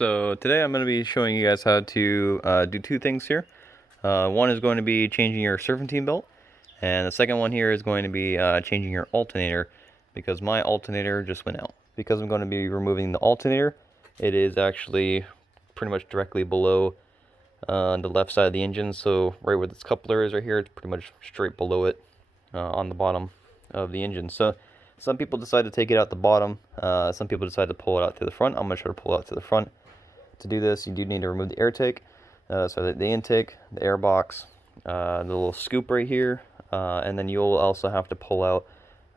So today I'm going to be showing you guys how to do two things here. One is going to be changing your Serpentine belt, and the second one here is going to be changing your alternator, because my alternator just went out. Because I'm going to be removing the alternator, it is actually pretty much directly below the left side of the engine, so right where this coupler is right here, it's pretty much straight below it on the bottom of the engine. So some people decide to take it out the bottom, some people decide to pull it out to the front. I'm going to try to pull it out to the front. To do this, you do need to remove the air tank, so the intake, the air box, the little scoop right here, and then you'll also have to pull out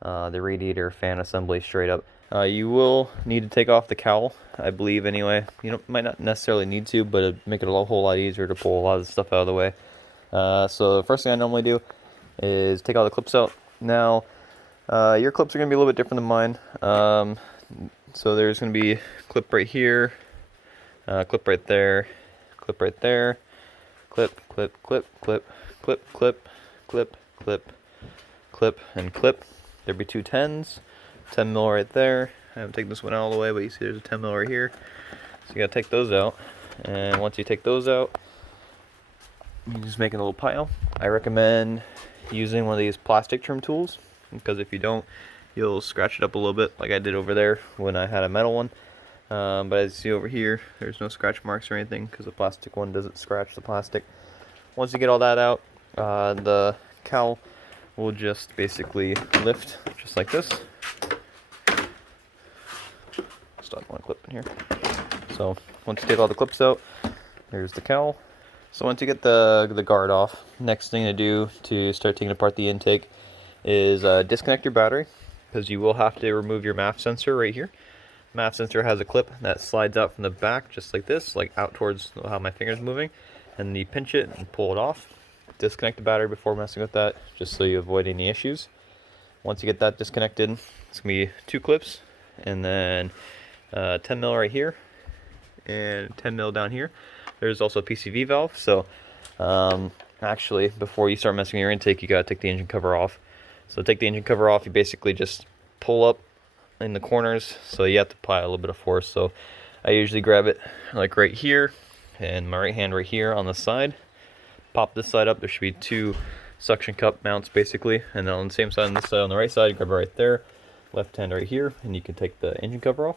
the radiator fan assembly straight up. You will need to take off the cowl, I believe anyway. You might not necessarily need to, but it'd make it a whole lot easier to pull a lot of the stuff out of the way. So the first thing I normally do is take all the clips out. Now, your clips are going to be a little bit different than mine. So there's going to be a clip right here, clip right there, clip right there, clip, clip, clip, clip, clip, clip, clip, clip, clip, and clip. There'd be two 10s, 10 mil right there. I haven't taken this one all the way, but you see there's a 10 mil right here. So you gotta take those out. And once you take those out, you just make a little pile. I recommend using one of these plastic trim tools, because if you don't, you'll scratch it up a little bit like I did over there when I had a metal one. But as you see over here, there's no scratch marks or anything because the plastic one doesn't scratch the plastic. Once you get all that out, the cowl will just basically lift just like this. Stop one clip in here. So once you take all the clips out, here's the cowl. So once you get the guard off, next thing to do to start taking apart the intake is disconnect your battery, because you will have to remove your MAF sensor right here. MAF sensor has a clip that slides out from the back just like this, like out towards how my finger's moving, and then you pinch it and pull it off. Disconnect the battery before messing with that, just so you avoid any issues. Once you get that disconnected, it's going to be two clips, and then 10 mil right here, and 10 mil down here. There's also a PCV valve, so actually before you start messing with your intake, you got to take the engine cover off. So take the engine cover off, you basically just pull up in the corners, so you have to apply a little bit of force. So I usually grab it like right here, and my right hand right here on the side. Pop this side up. There should be two suction cup mounts basically, and then on the same side on this side on the right side, grab it right there. Left hand right here, and you can take the engine cover off,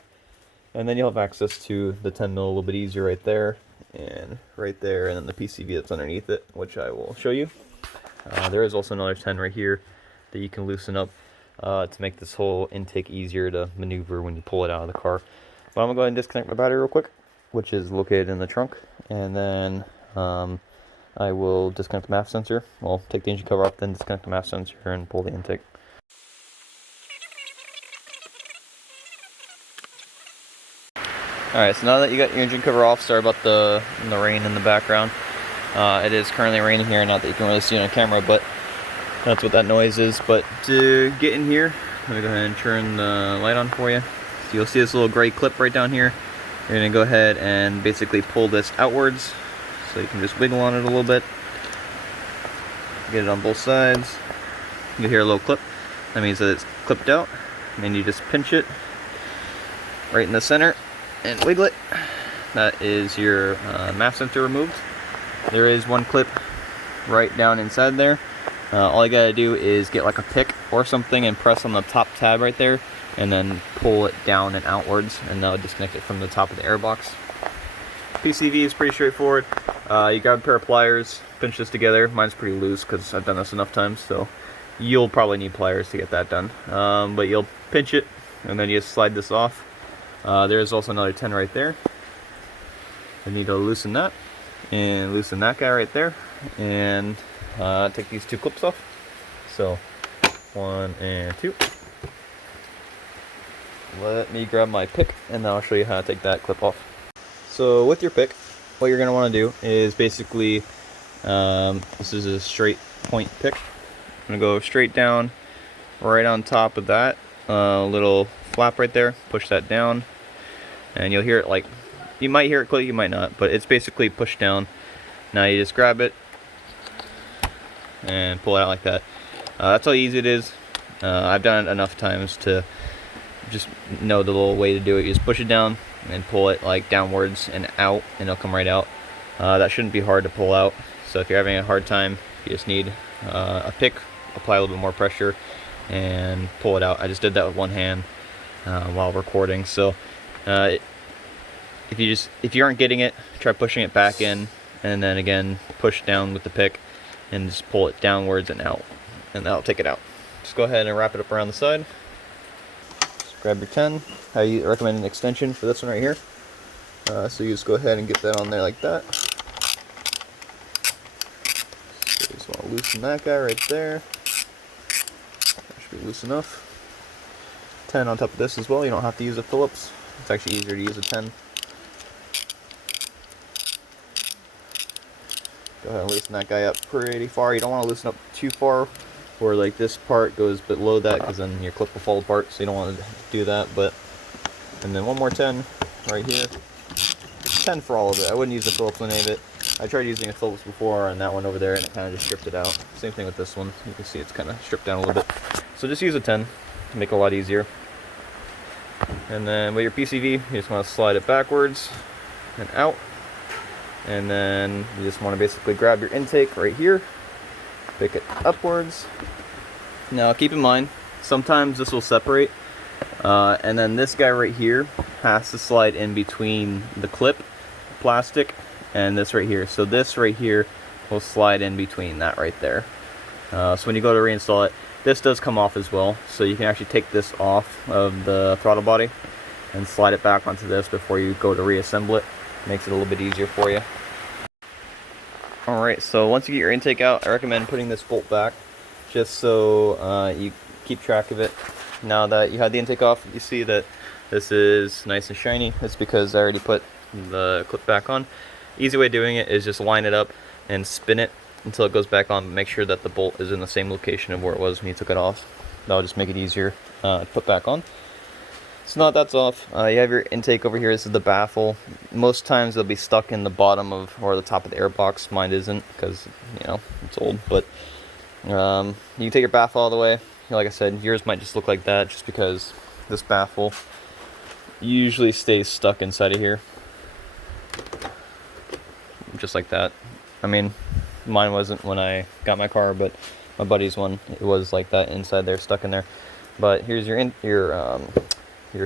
and then you'll have access to the 10 mil a little bit easier right there, and then the PCV that's underneath it, which I will show you. There is also another 10 right here that you can loosen up to make this whole intake easier to maneuver when you pull it out of the car. But I'm going to go ahead and disconnect my battery real quick, which is located in the trunk, and then I will disconnect the MAF sensor. Well, take the engine cover off, then disconnect the MAF sensor and pull the intake. Alright, so now that you got your engine cover off, sorry about the rain in the background. It is currently raining here, not that you can really see it on camera, but that's what that noise is. But to get in here, let me go ahead and turn the light on for you. So you'll see this little gray clip right down here. You're going to go ahead and basically pull this outwards, so you can just wiggle on it a little bit. Get it on both sides. You hear a little clip. That means that it's clipped out. And then you just pinch it right in the center and wiggle it. That is your MAF sensor removed. There is one clip right down inside there. All you gotta do is get like a pick or something and press on the top tab right there, and then pull it down and outwards, and that'll disconnect it from the top of the airbox. PCV is pretty straightforward. You grab a pair of pliers, pinch this together. Mine's pretty loose because I've done this enough times, so you'll probably need pliers to get that done. But you'll pinch it, and then you just slide this off. There's also another 10 right there. I need to loosen that, and loosen that guy right there, and take these two clips off. So 1 and 2. Let me grab my pick, and then I'll show you how to take that clip off. So with your pick, what you're going to want to do is basically, this is a straight point pick. I'm going to go straight down right on top of that little flap right there. Push that down, and you'll hear it like, you might hear it click, you might not, but it's basically pushed down. Now you just grab it and pull it out like that. That's how easy it is. I've done it enough times to just know the little way to do it. You just push it down and pull it like downwards and out, and it'll come right out. That shouldn't be hard to pull out. So if you're having a hard time, you just need a pick, apply a little bit more pressure, and pull it out. I just did that with one hand while recording. So if you aren't getting it, try pushing it back in, and then again push down with the pick, and just pull it downwards and out, and that'll take it out. Just go ahead and wrap it up around the side. Just grab your 10. I recommend an extension for this one right here. So you just go ahead and get that on there like that. So you just want to loosen that guy right there. That should be loose enough. 10 on top of this as well. You don't have to use a Phillips. It's actually easier to use a 10. Go ahead and loosen that guy up pretty far. You don't want to loosen up too far where like this part goes below that, because then your clip will fall apart, so you don't want to do that. But and then one more 10 right here. 10 for all of it. I wouldn't use a Phillips on any of it. I tried using a Phillips before on that one over there, and it kind of just stripped it out. Same thing with this one. You can see it's kind of stripped down a little bit. So just use a 10 to make it a lot easier. And then with your PCV, you just want to slide it backwards and out. And then you just want to basically grab your intake right here, pick it upwards. Now keep in mind, sometimes this will separate, and then this guy right here has to slide in between the clip plastic and this right here. So this right here will slide in between that right there. So when you go to reinstall it, this does come off as well, so you can actually take this off of the throttle body and slide it back onto this before you go to reassemble it. Makes it a little bit easier for you. Alright, so once you get your intake out, I recommend putting this bolt back, just so you keep track of it. Now that you have the intake off, you see that this is nice and shiny. It's because I already put the clip back on. Easy way of doing it is just line it up and spin it until it goes back on, but make sure that the bolt is in the same location of where it was when you took it off. That'll just make it easier to put back on. So now that's off, you have your intake over here. This is the baffle. Most times they'll be stuck in the bottom of, or the top of the air box. Mine isn't, because, you know, it's old. But you can take your baffle all the way. Like I said, yours might just look like that, just because this baffle usually stays stuck inside of here. Just like that. I mean, mine wasn't when I got my car, but my buddy's one, it was like that inside there, stuck in there. But here's your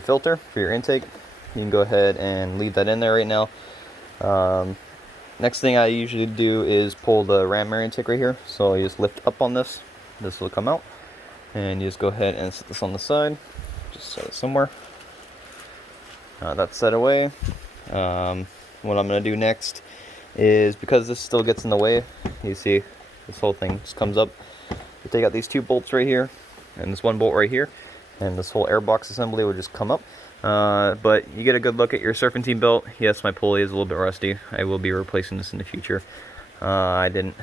filter for your intake. You can go ahead and leave that in there right now. Next thing I usually do is pull the ram air intake right here. So you just lift up on this. This will come out. And you just go ahead and set this on the side. Just set it somewhere. That's set away. What I'm going to do next is, because this still gets in the way, you see this whole thing just comes up. You take out these two bolts right here, and this one bolt right here, and this whole airbox assembly will just come up. But you get a good look at your serpentine belt. Yes, my pulley is a little bit rusty. I will be replacing this in the future. I didn't,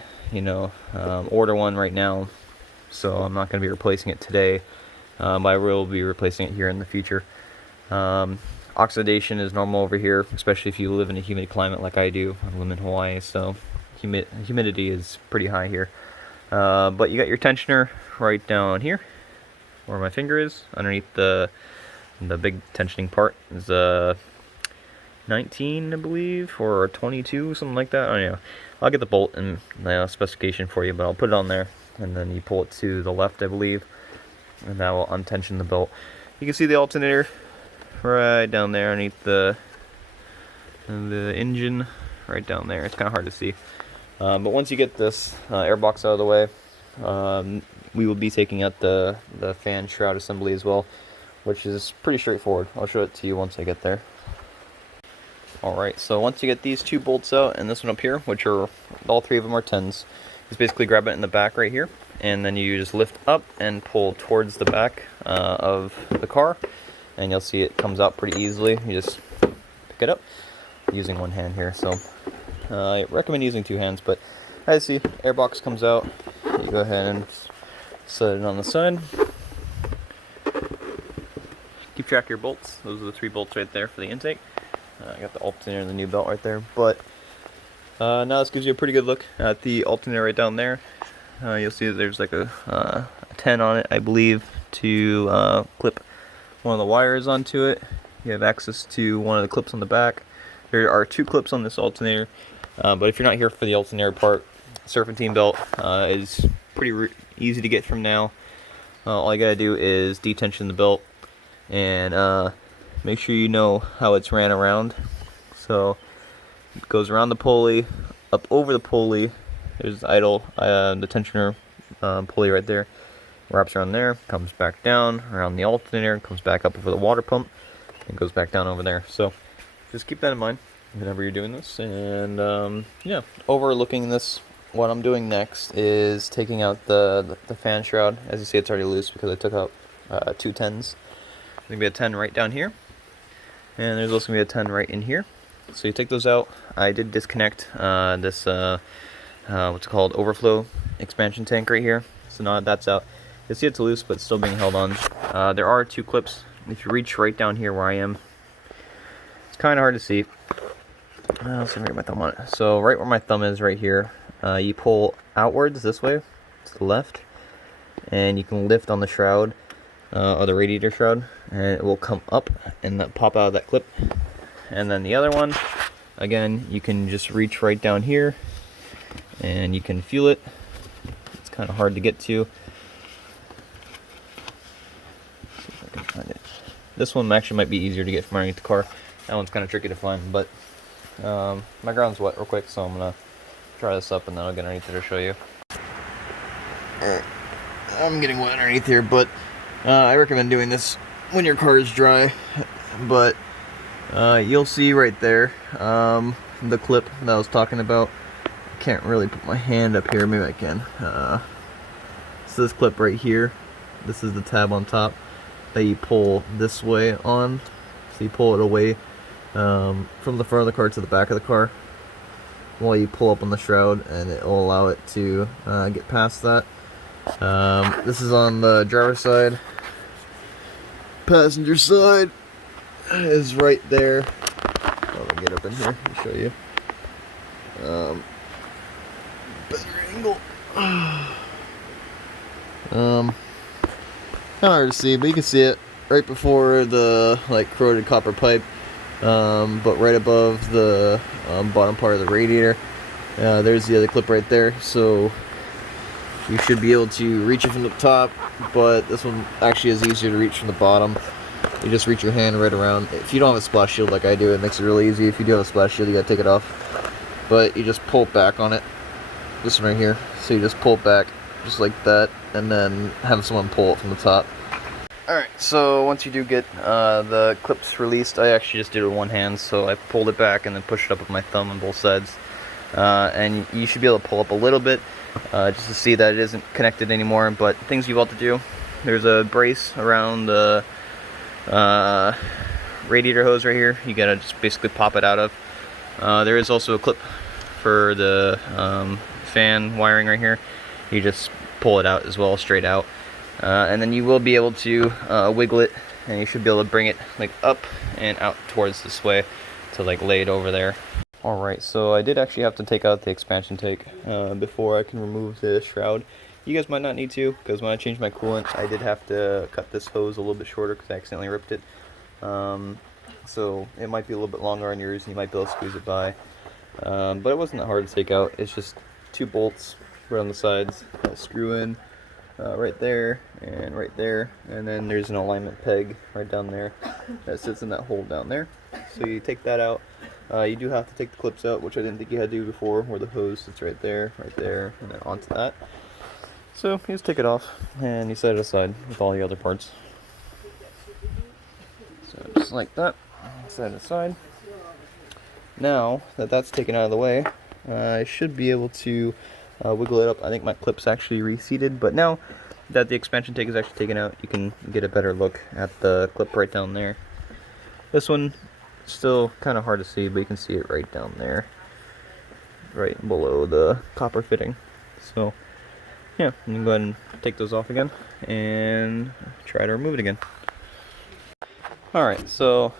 order one right now, so I'm not going to be replacing it today. But I will be replacing it here in the future. Oxidation is normal over here, especially if you live in a humid climate like I do. I live in Hawaii, so humidity is pretty high here. But you got your tensioner right down here, where my finger is. Underneath the big tensioning part is 19, I believe, or 22, something like that. I don't know. I'll get the bolt and specification for you, but I'll put it on there, and then you pull it to the left, I believe, and that will untension the belt. You can see the alternator right down there underneath the engine, right down there. It's kind of hard to see, but once you get this airbox out of the way, we will be taking out the fan shroud assembly as well, which is pretty straightforward. I'll show it to you once I get there. Alright, so once you get these two bolts out and this one up here, which are, all three of them are 10s, just basically grab it in the back right here, and then you just lift up and pull towards the back of the car, and you'll see it comes out pretty easily. You just pick it up using one hand here. So I recommend using two hands, but as you see, airbox comes out. You go ahead and set it on the side. Keep track of your bolts. Those are the 3 bolts right there for the intake. I got the alternator and the new belt right there. But now this gives you a pretty good look at the alternator right down there. You'll see that there's like a 10 on it, I believe, to clip one of the wires onto it. You have access to one of the clips on the back. There are 2 clips on this alternator, but if you're not here for the alternator part, serpentine belt is pretty easy to get from now. All you gotta do is detension the belt and make sure you know how it's ran around. So it goes around the pulley, up over the pulley. There's the idle, the tensioner pulley right there. Wraps around there, comes back down around the alternator, comes back up over the water pump, and goes back down over there. So just keep that in mind whenever you're doing this. And yeah, overlooking this, what I'm doing next is taking out the fan shroud. As you see, it's already loose because I took out 2 10s. There's gonna be a 10 right down here, and there's also gonna be a 10 right in here. So you take those out. I did disconnect this what's called overflow expansion tank right here. So now that's out. You see it's loose, but it's still being held on. There are 2 clips. If you reach right down here where I am, it's kind of hard to see. Let's see, get my thumb on it. So right where my thumb is, right here, you pull outwards this way to the left, and you can lift on the shroud, or the radiator shroud, and it will come up and pop out of that clip. And then the other one, again, you can just reach right down here, and you can feel it. It's kind of hard to get to. This one actually might be easier to get from underneath the car. That one's kind of tricky to find, but my ground's wet real quick, so I'm gonna try this up and then I'll get underneath it to show you. Alright, I'm getting wet underneath here, but I recommend doing this when your car is dry. But you'll see right there the clip that I was talking about. I can't really put my hand up here, maybe I can. So this clip right here, this is the tab on top that you pull this way on. So you pull it away from the front of the car to the back of the car while you pull up on the shroud, and it will allow it to get past that. This is on the driver's side. Passenger side is right there. I'll get up in here and show you. Better angle. Kind of hard to see, but you can see it right before the corroded copper pipe, but right above the bottom part of the radiator. There's the other clip right there, so you should be able to reach it from the top, but this one actually is easier to reach from the bottom. You just reach your hand right around. If you don't have a splash shield like I do, it makes it really easy. If you do have a splash shield, you gotta take it off, but you just pull back on it. This one right here, so you just pull back just like that, and then have someone pull it from the top. Alright, so once you do get the clips released, I actually just did it with one hand, so I pulled it back and then pushed it up with my thumb on both sides. And you should be able to pull up a little bit, just to see that it isn't connected anymore. But things you've got to do, there's a brace around the radiator hose right here. You gotta just basically pop it out of. There is also a clip for the fan wiring right here. You just pull it out as well, straight out. And then you will be able to wiggle it, and you should be able to bring it up and out towards this way to lay it over there. Alright, so I did actually have to take out the expansion tank before I can remove the shroud. You guys might not need to, because when I changed my coolant, I did have to cut this hose a little bit shorter because I accidentally ripped it. So it might be a little bit longer on yours, and you might be able to squeeze it by. But it wasn't that hard to take out. It's just 2 bolts right on the sides that screw in right there, and then there's an alignment peg right down there that sits in that hole down there. So you take that out. You do have to take the clips out, which I didn't think you had to do before, where the hose sits right there, and then onto that. So you just take it off, and you set it aside with all the other parts. So just like that, set it aside. Now that that's taken out of the way, I should be able to wiggle it up. I think my clip's actually reseated, but now that the expansion tank is actually taken out, you can get a better look at the clip right down there. This one, still kind of hard to see, but you can see it right down there, right below the copper fitting. So yeah, you can go ahead and take those off again and try to remove it again. Alright, so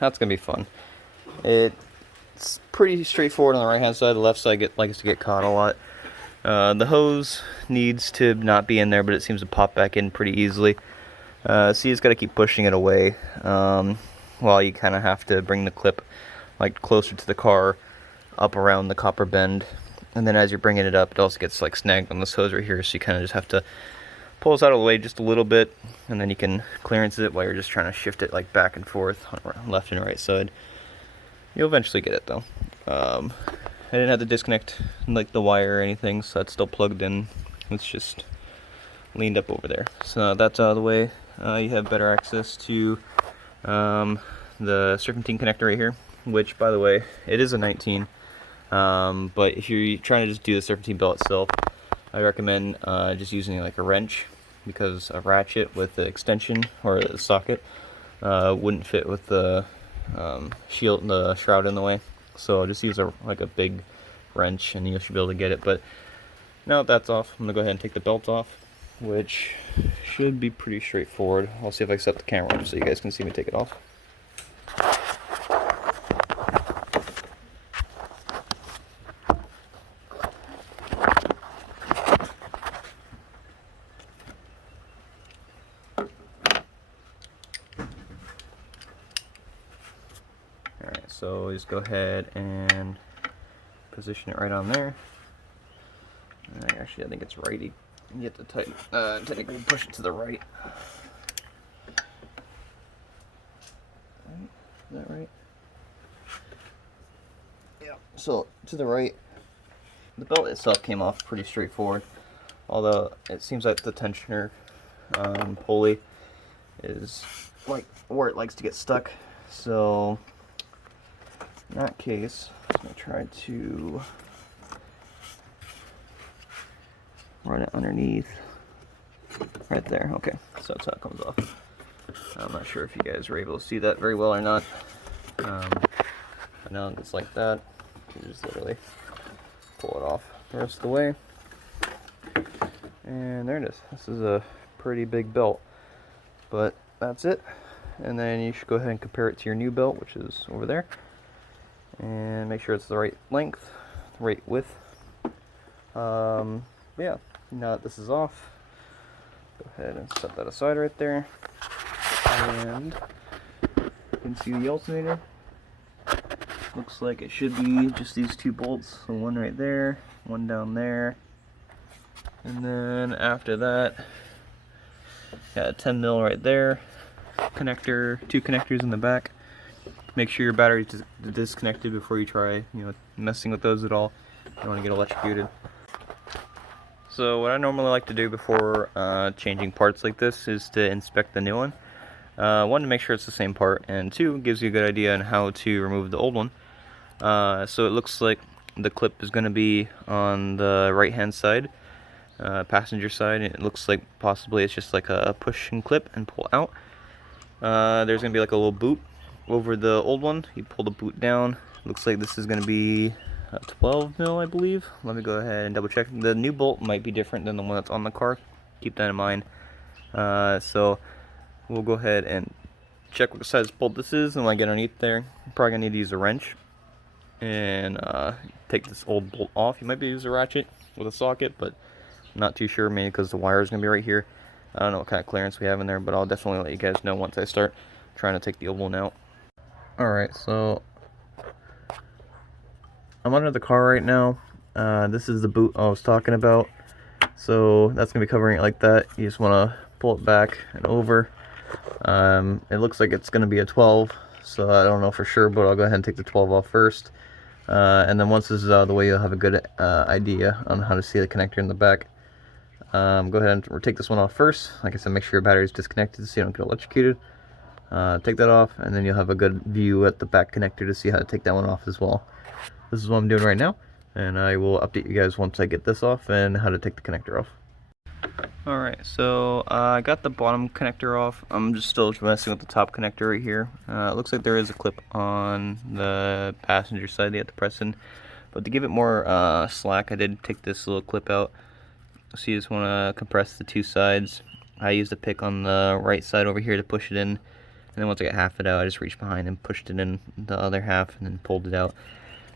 that's gonna be fun. It's pretty straightforward on the right hand side. The left side likes to get caught a lot. The hose needs to not be in there, but it seems to pop back in pretty easily. So you just got to keep pushing it away while you kind of have to bring the clip like closer to the car, up around the copper bend, and then as you're bringing it up, it also gets like snagged on this hose right here, so you kind of just have to pull this out of the way just a little bit, and then you can clearance it while you're just trying to shift it like back and forth on left and right side. You'll eventually get it though. I didn't have to disconnect like the wire or anything, so that's still plugged in. It's just leaned up over there. So now that's out of the way. You have better access to the Serpentine connector right here, which, by the way, it is a 19. But if you're trying to just do the Serpentine belt itself, I recommend just using like a wrench, because a ratchet with the extension or the socket wouldn't fit with the the shroud in the way. So just use like a big wrench and you should be able to get it. But now that that's off, I'm gonna go ahead and take the belt off, which should be pretty straightforward. I'll see if I set the camera up so you guys can see me take it off. Alright, so just go ahead and position it right on there. Actually, I think it's righty. You have to technically push it to the right. Is that right? Yeah. So to the right. The belt itself came off pretty straightforward, although it seems like the tensioner pulley is like where it likes to get stuck. So in that case, I'm going to try to run it underneath right there. Okay, so that's how it comes off. I'm not sure if you guys were able to see that very well or not. But now it's like that. You just literally pull it off the rest of the way, and there it is. This is a pretty big belt, but that's it. And then you should go ahead and compare it to your new belt, which is over there, and make sure it's the right length, the right width. Yeah, now that this is off, go ahead and set that aside right there, and you can see the alternator. Looks like it should be just these two bolts, so one right there, one down there, and then after that, got a 10 mil right there, connector, two connectors in the back. Make sure your battery is disconnected before you try, messing with those at all. You don't want to get electrocuted. So what I normally like to do before changing parts like this is to inspect the new one. One, to make sure it's the same part, and two, gives you a good idea on how to remove the old one. So it looks like the clip is going to be on the right hand side, passenger side. It looks like possibly it's just like a push and clip and pull out. There's going to be like a little boot over the old one. You pull the boot down. Looks like this is going to be a 12 mil, I believe. Let me go ahead and double check. The new bolt might be different than the one that's on the car. Keep that in mind. So we'll go ahead and check what size bolt this is, and when I get underneath there, I'm probably going to need to use a wrench and take this old bolt off. You might be able to use a ratchet with a socket, but I'm not too sure, mainly because the wire is going to be right here. I don't know what kind of clearance we have in there, but I'll definitely let you guys know once I start trying to take the old one out. Alright, so I'm under the car right now. This is the boot I was talking about. So that's going to be covering it like that. You just want to pull it back and over. It looks like it's going to be a 12, so I don't know for sure, but I'll go ahead and take the 12 off first. And then once this is out of the way, you'll have a good idea on how to see the connector in the back. Go ahead and take this one off first. Like I said, make sure your battery is disconnected so you don't get electrocuted. Take that off, and then you'll have a good view at the back connector to see how to take that one off as well. This is what I'm doing right now, and I will update you guys once I get this off and how to take the connector off. Alright, so I got the bottom connector off. I'm just still messing with the top connector right here. It looks like there is a clip on the passenger side that you have to press in, but to give it more slack, I did take this little clip out. So you just want to compress the two sides. I used a pick on the right side over here to push it in, and then once I got half it out, I just reached behind and pushed it in the other half and then pulled it out.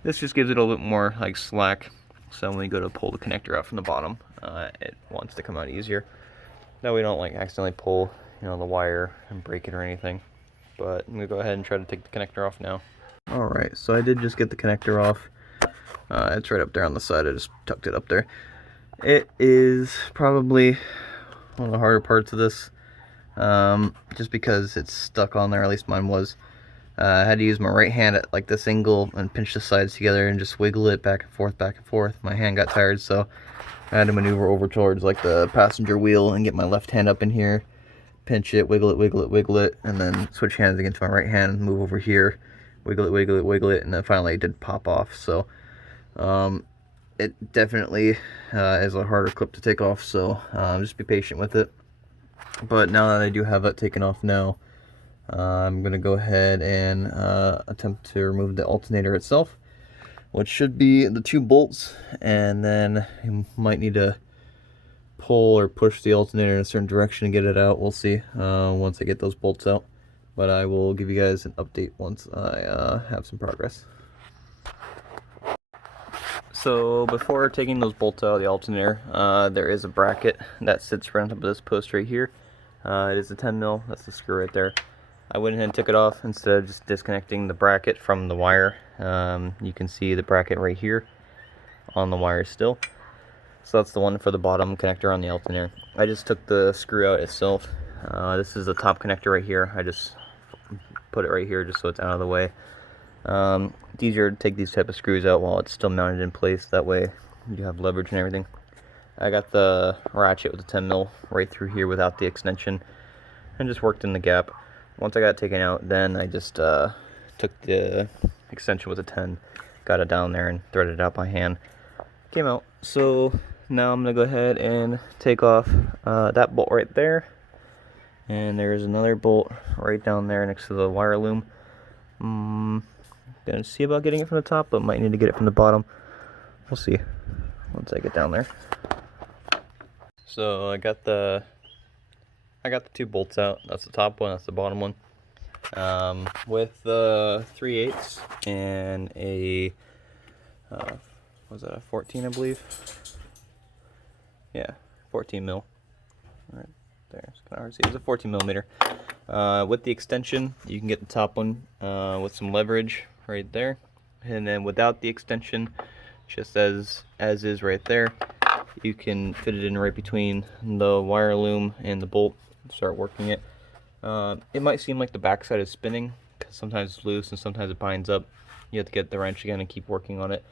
This just gives it a little bit more like slack, so when you go to pull the connector out from the bottom, it wants to come out easier. That way you don't like accidentally pull the wire and break it or anything. But I'm gonna go ahead and try to take the connector off now. Alright, so I did just get the connector off. It's right up there on the side. I just tucked it up there. It is probably one of the harder parts of this, just because it's stuck on there, at least mine was. I had to use my right hand at like this angle and pinch the sides together and just wiggle it back and forth, back and forth. My hand got tired, so I had to maneuver over towards like the passenger wheel and get my left hand up in here, pinch it, wiggle it, wiggle it, wiggle it, and then switch hands again to my right hand and move over here, wiggle it, wiggle it, wiggle it, and then finally it did pop off. So it definitely is a harder clip to take off, so just be patient with it. But now that I do have that taken off now, I'm going to go ahead and attempt to remove the alternator itself, which should be the 2 bolts, and then you might need to pull or push the alternator in a certain direction to get it out. We'll see once I get those bolts out, but I will give you guys an update once I have some progress. So before taking those bolts out of the alternator, there is a bracket that sits right on top of this post right here. It is a 10 mil, that's the screw right there. I went ahead and took it off instead of just disconnecting the bracket from the wire. You can see the bracket right here on the wire still. So that's the one for the bottom connector on the alternator. I just took the screw out itself. This is the top connector right here. I just put it right here just so it's out of the way. It's easier to take these type of screws out while it's still mounted in place. That way you have leverage and everything. I got the ratchet with the 10 mil right through here without the extension and just worked in the gap. Once I got it taken out, then I just took the extension with a 10, got it down there and threaded it out by hand. Came out. So now I'm going to go ahead and take off that bolt right there. And there's another bolt right down there next to the wire loom. Gonna see about getting it from the top, but might need to get it from the bottom. We'll see once I get down there. So I got the 2 bolts out. That's the top one, that's the bottom one. With the 3/8 and a was that a 14, I believe? Yeah, 14 mil. Right there, it's kind of hard to see. It's a 14 millimeter. With the extension, you can get the top one with some leverage right there, and then without the extension, just as is right there, you can fit it in right between the wire loom and the bolt and start working it. It might seem like the backside is spinning because sometimes it's loose and sometimes it binds up. You have to get the wrench again and keep working on it.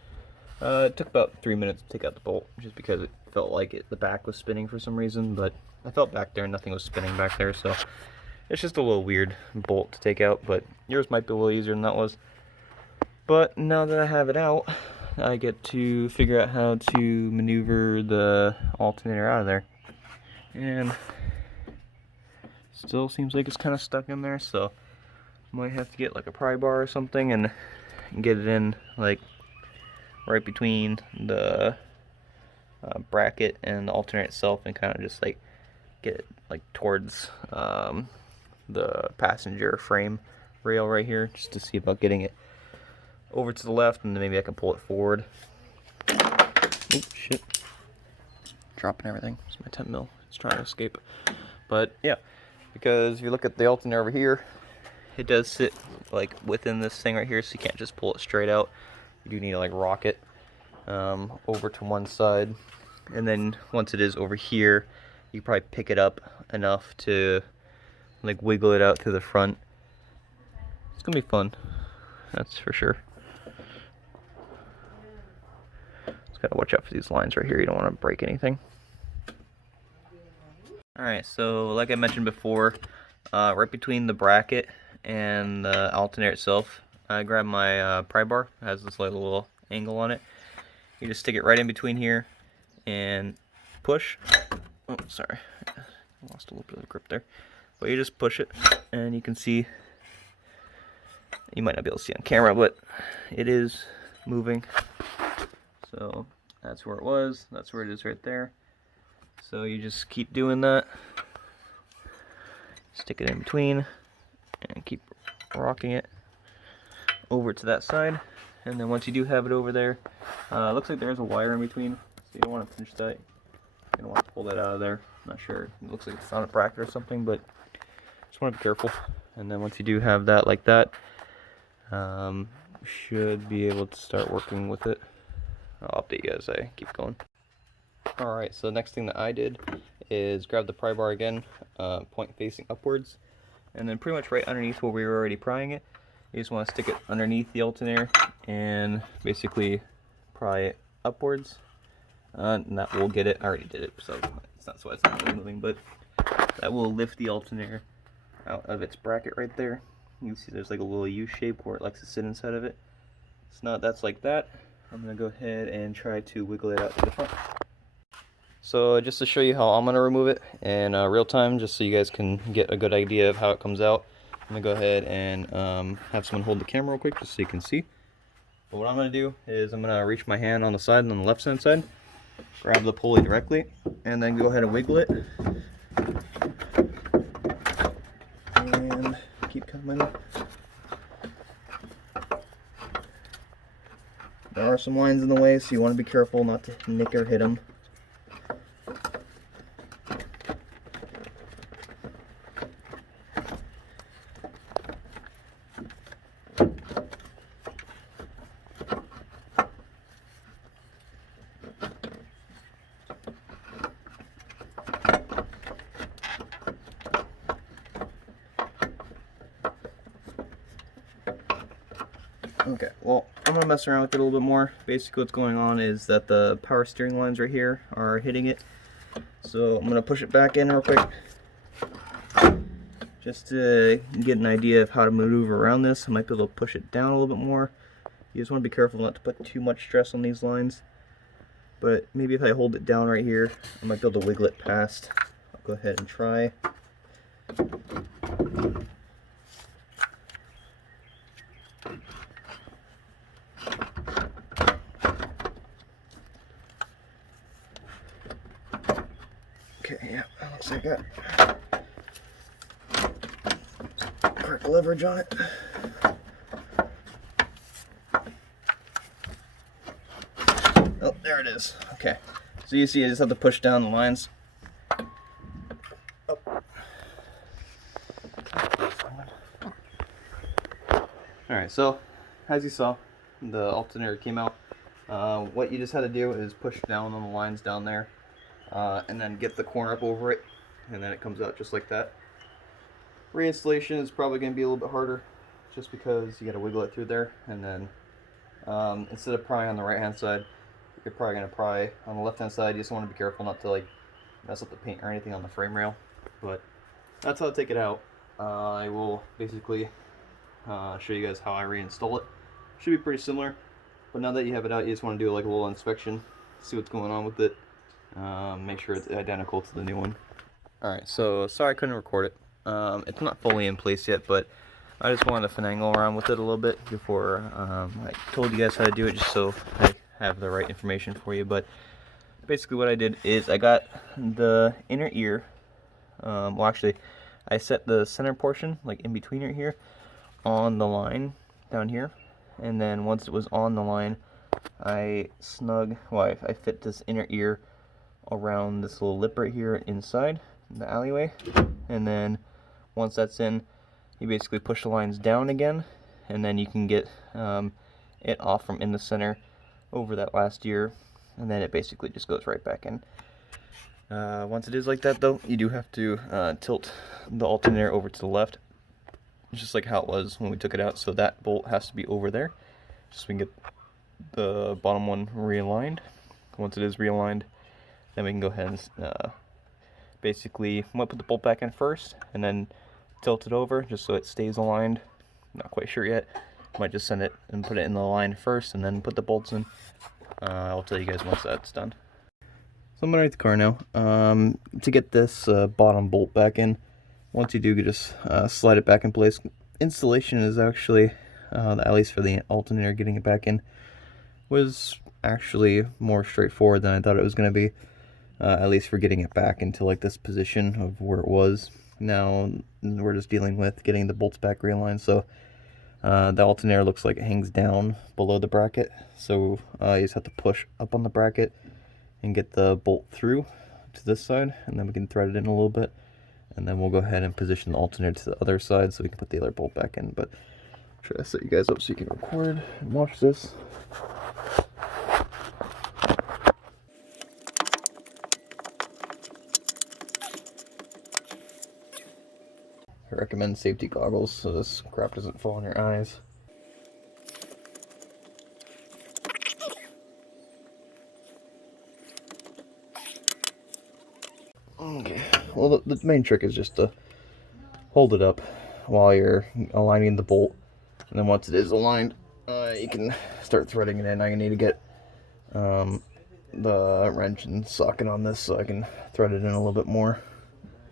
It took about 3 minutes to take out the bolt just because it felt like the back was spinning for some reason, but I felt back there and nothing was spinning back there, so it's just a little weird bolt to take out, but yours might be a little easier than that was. But now that I have it out, I get to figure out how to maneuver the alternator out of there. And still seems like it's kind of stuck in there, so might have to get like a pry bar or something and get it in like right between the bracket and the alternator itself, and kind of just like get it like towards the passenger frame rail right here, just to see about getting it over to the left, and then maybe I can pull it forward. Oh shit, dropping everything. It's my 10 mil, it's trying to escape. But yeah, because if you look at the alternator over here, it does sit like within this thing right here, so you can't just pull it straight out. You do need to like rock it over to one side, and then once it is over here, you probably pick it up enough to like wiggle it out to the front. It's gonna be fun, that's for sure. Just gotta watch out for these lines right here, you don't want to break anything. Alright, so like I mentioned before, right between the bracket and the alternator itself, I grabbed my pry bar. It has this little angle on it. You just stick it right in between here and push. Oh, sorry, I lost a little bit of the grip there. But you just push it, and you can see, you might not be able to see on camera, but it is moving. So that's where it was, that's where it is right there. So you just keep doing that, stick it in between, and keep rocking it over to that side. And then once you do have it over there, looks like there's a wire in between, so you don't want to pinch that. You don't want to pull that out of there. I'm not sure. It looks like it's on a bracket or something, but Just want to be careful. And then once you do have that like that, should be able to start working with it. I'll update you as I keep going. Alright, so the next thing that I did is grab the pry bar again, point facing upwards, and then pretty much right underneath where we were already prying it, you just want to stick it underneath the alternator and basically pry it upwards, and that will get it. I already did it, so it's not, so it's not really moving, but that will lift the alternator out of its bracket right there. You can see there's like a little U shape where it likes to sit inside of it. It's not, that's like that. I'm going to go ahead and try to wiggle it out to the front. So just to show you how I'm going to remove it in real time, just so you guys can get a good idea of how it comes out, I'm going to go ahead and have someone hold the camera real quick just so you can see. But what I'm going to do is I'm going to reach my hand on the side, on the left hand side, grab the pulley directly, and then go ahead and wiggle it. And keep coming. There are some lines in the way, so you want to be careful not to nick or hit them. Okay, well, I'm going to mess around with it a little bit more. Basically what's going on is that the power steering lines right here are hitting it. So I'm going to push it back in real quick, just to get an idea of how to maneuver around this. I might be able to push it down a little bit more. You just want to be careful not to put too much stress on these lines. But maybe if I hold it down right here, I might be able to wiggle it past. I'll go ahead and try. Okay, yeah, that looks like that. Correct leverage on it. Oh, there it is. Okay, so you see I just have to push down the lines. Oh. Alright, so as you saw, the alternator came out. What you just had to do is push down on the lines down there. And then get the corner up over it, and then it comes out just like that. Reinstallation is probably going to be a little bit harder, just because you got to wiggle it through there, and then instead of prying on the right hand side, you're probably going to pry on the left hand side. You just want to be careful not to like mess up the paint or anything on the frame rail. But that's how to take it out. I will basically show you guys how I reinstall it. Should be pretty similar, but now that you have it out, you just want to do like a little inspection, see what's going on with it. Make sure it's identical to the new one. Alright, so sorry I couldn't record it. It's not fully in place yet, but I just wanted to finagle around with it a little bit before I told you guys how to do it, just so I have the right information for you. But basically what I did is I got the inner ear, well actually I set the center portion, like in between right here, on the line down here, and then once it was on the line, I fit this inner ear around this little lip right here inside the alleyway, and then once that's in, you basically push the lines down again, and then you can get it off from in the center over that last ear, and then it basically just goes right back in. Once it is like that though, you do have to tilt the alternator over to the left, just like how it was when we took it out, so that bolt has to be over there, just so we can get the bottom one realigned. Once it is realigned, then we can go ahead and basically, I might put the bolt back in first and then tilt it over just so it stays aligned. Not quite sure yet. Might just send it and put it in the line first and then put the bolts in. I'll tell you guys once that's done. So I'm underneath the car now. To get this bottom bolt back in, once you do, you just slide it back in place. Installation is actually, at least for the alternator, getting it back in, was actually more straightforward than I thought it was going to be. At least for getting it back into like this position of where it was. Now we're just dealing with getting the bolts back realigned. So the alternator looks like it hangs down below the bracket. So you just have to push up on the bracket and get the bolt through to this side, and then we can thread it in a little bit, and then we'll go ahead and position the alternator to the other side so we can put the other bolt back in. But try to set you guys up so you can record and watch this. I recommend safety goggles so this crap doesn't fall in your eyes. Okay, well the main trick is just to hold it up while you're aligning the bolt, and then once it is aligned, you can start threading it in. I need to get the wrench and socket on this so I can thread it in a little bit more.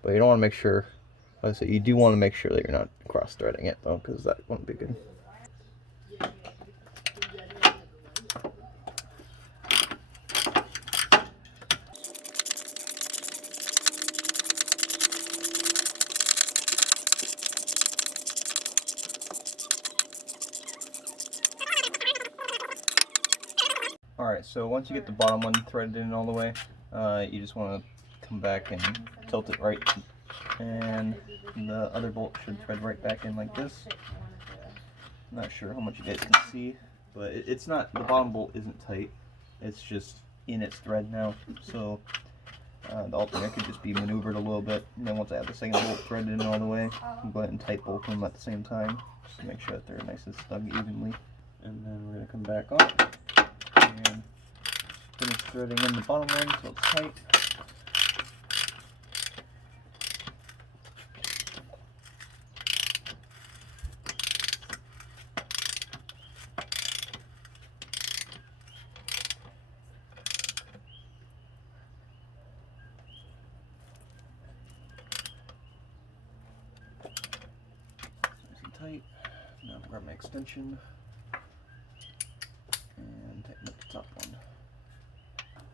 But you don't want to make sure, like I said, you do want to make sure that you're not cross threading it though, because that wouldn't be good. Alright, so once you get the bottom one threaded in all the way, you just want to come back and tilt it right, and the other bolt should thread right back in like this. I'm not sure how much you guys can see, but it's not, the bottom bolt isn't tight, it's just in its thread now, so the alternator could just be maneuvered a little bit, and then once I have the second bolt threaded in all the way, I'll go ahead and tight bolt them at the same time, just to make sure that they're nice and snug evenly. And then we're going to come back on and finish threading in the bottom one so it's tight. Nice and tight. Now I'll grab my extension and tighten up the top one.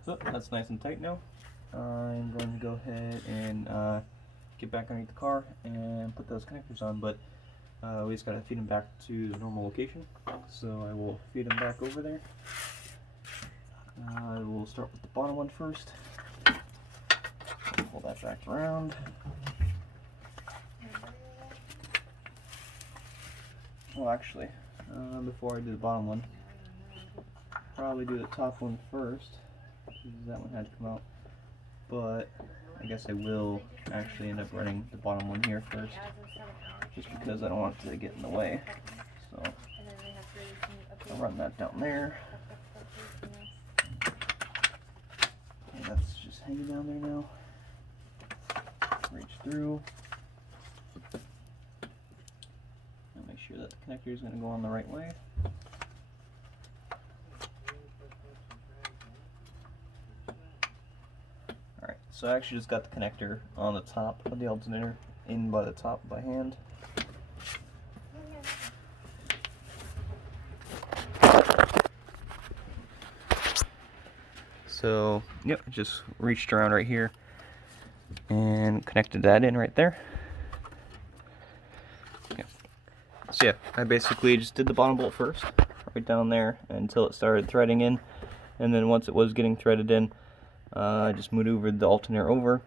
So that's nice and tight now. I'm going to go ahead and get back underneath the car and put those connectors on, but we just got to feed them back to the normal location. So I will feed them back over there. I will start with the bottom one first. Pull that back around. Well, actually, before I do the bottom one, probably do the top one first, because that one had to come out. But I guess I will actually end up running the bottom one here first, just because I don't want it to get in the way. So I'll run that down there. And that's just hanging down there now. Reach through. And make sure that the connector is going to go on the right way. Alright, so I actually just got the connector on the top of the alternator, in by the top by hand. So, yep, just reached around right here and connected that in right there. Yeah. So yeah, I basically just did the bottom bolt first, right down there until it started threading in, and then once it was getting threaded in, I just maneuvered the alternator over,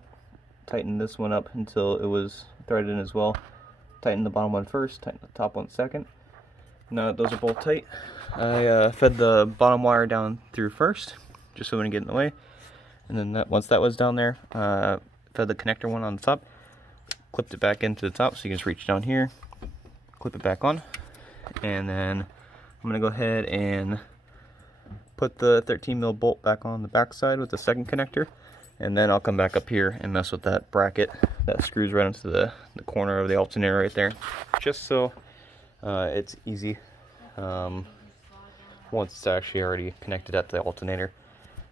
tightened this one up until it was threaded in as well. Tightened the bottom one first, tightened the top one second. Now that those are both tight, I fed the bottom wire down through first, just so it wouldn't get in the way. And then once that was down there, fed the connector one on the top, clipped it back into the top so you can just reach down here, clip it back on, and then I'm going to go ahead and put the 13mm bolt back on the back side with the second connector, and then I'll come back up here and mess with that bracket that screws right into the corner of the alternator right there, just so it's easy once it's actually already connected at the alternator.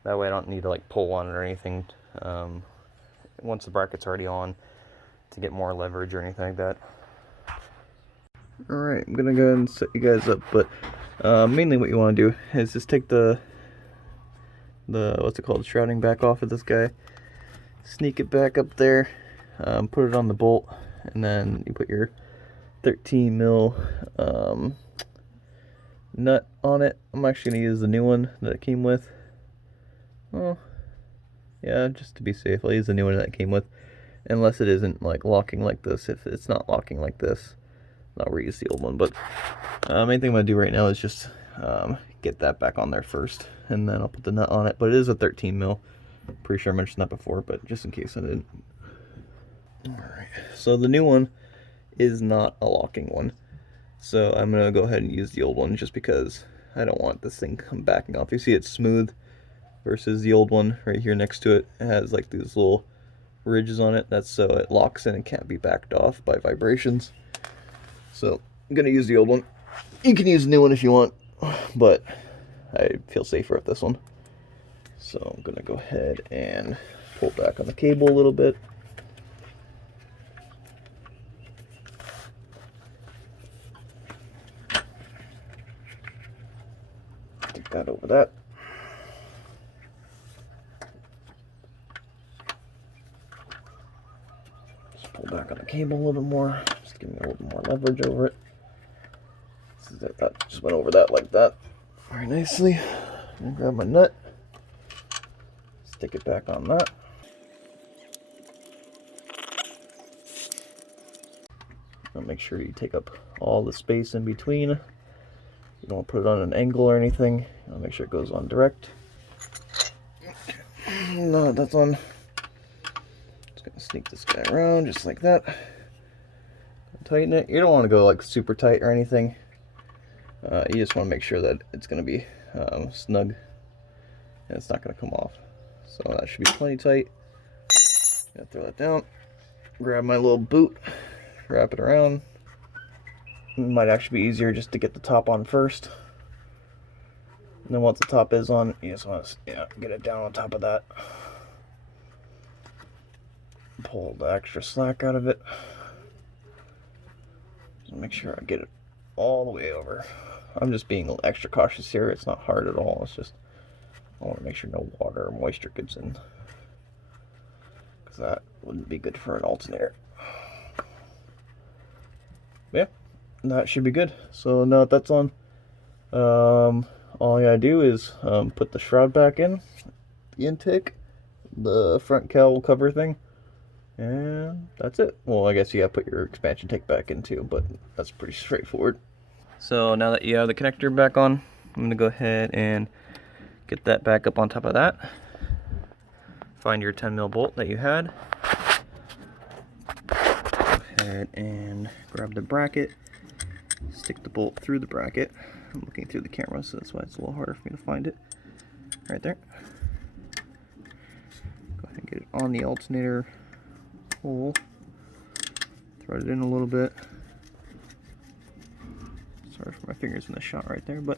That way I don't need to like pull on it or anything once the bracket's already on to get more leverage or anything like that. Alright, I'm gonna go ahead and set you guys up, but mainly what you want to do is just take the what's it called, shrouding back off of this guy, sneak it back up there, put it on the bolt, and then you put your 13mm nut on it. I'm actually going to use the new one that it came with. Well, yeah, just to be safe, I'll use the new one that it came with. unless it isn't like locking like this. If it's not locking like this, I'll reuse the old one. But main thing I'm gonna do right now is just get that back on there first, and then I'll put the nut on it. But it is a 13 mil. Pretty sure I mentioned that before, but just in case I didn't. Alright, so the new one is not a locking one. So I'm gonna go ahead and use the old one just because I don't want this thing come backing off. You see it's smooth versus the old one right here next to it. It has like these little ridges on it. That's so it locks in and can't be backed off by vibrations. So I'm gonna use the old one. You can use the new one if you want, but I feel safer with this one. So I'm gonna go ahead and pull back on the cable a little bit. Take that over that. Just pull back on the cable a little bit more. Just give me a little more leverage over it. That just went over that like that. Very nicely. I'm gonna grab my nut. Stick it back on that. Now make sure you take up all the space in between. You don't want to put it on an angle or anything. You want to make sure it goes on direct. No, that's on. Just gonna sneak this guy around just like that. Tighten it. You don't want to go like super tight or anything. You just want to make sure that it's going to be snug and it's not going to come off. So that should be plenty tight. Gotta throw that down. Grab my little boot, wrap it around. It might actually be easier just to get the top on first. And then once the top is on, you just want to get it down on top of that. Pull the extra slack out of it. Just make sure I get it all the way over. I'm just being a little extra cautious here. It's not hard at all. It's just I want to make sure no water or moisture gets in, because that wouldn't be good for an alternator. Yeah, that should be good. So now that that's on, all I gotta do is put the shroud back in, the intake, the front cowl cover thing, and that's it. Well, I guess you gotta put your expansion tank back in too, but that's pretty straightforward. So now that you have the connector back on, I'm gonna go ahead and get that back up on top of that. Find your 10 mil bolt that you had. Go ahead and grab the bracket. Stick the bolt through the bracket. I'm looking through the camera, so that's why it's a little harder for me to find it. Right there. Go ahead and get it on the alternator hole. Thread it in a little bit. Sorry for my fingers in the shot right there, but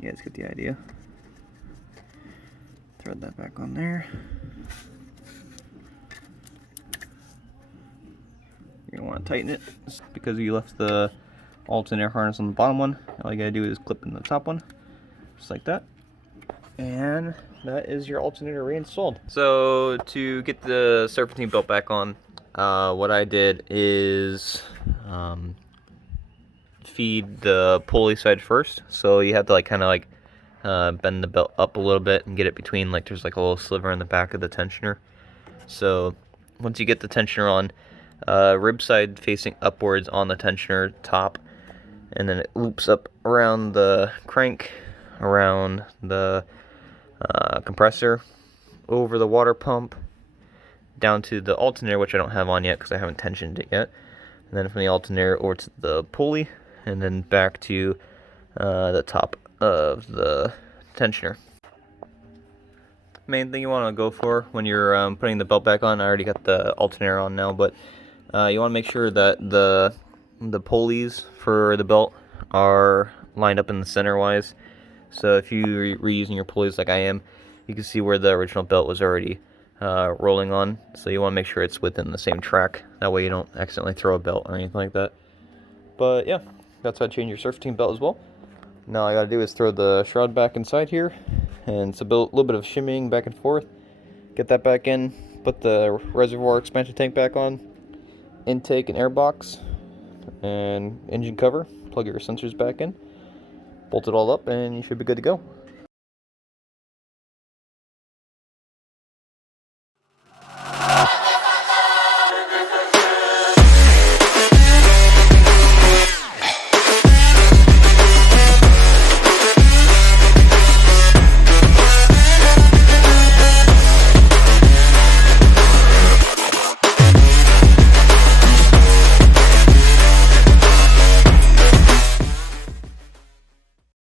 you guys get the idea. Thread that back on there. You're gonna want to tighten it because you left the alternator harness on the bottom one. All you gotta do is clip in the top one, just like that. And that is your alternator reinstalled. So to get the Serpentine belt back on, what I did is feed the pulley side first. So you have to like kind of like bend the belt up a little bit and get it between, like there's like a little sliver in the back of the tensioner. So once you get the tensioner on, rib side facing upwards on the tensioner top, and then it loops up around the crank, around the compressor, over the water pump, down to the alternator, which I don't have on yet because I haven't tensioned it yet, and then from the alternator over to the pulley, and then back to the top of the tensioner. Main thing you want to go for when you're putting the belt back on, I already got the alternator on now, but you want to make sure that the pulleys for the belt are lined up in the center wise. So if you're reusing your pulleys like I am, you can see where the original belt was already rolling on. So you want to make sure it's within the same track. That way you don't accidentally throw a belt or anything like that. But yeah, that's how to change your Serpentine belt as well. Now all I gotta do is throw the shroud back inside here, and it's a little bit of shimmying back and forth. Get that back in, put the reservoir expansion tank back on, intake and air box, and engine cover. Plug your sensors back in, bolt it all up, and you should be good to go.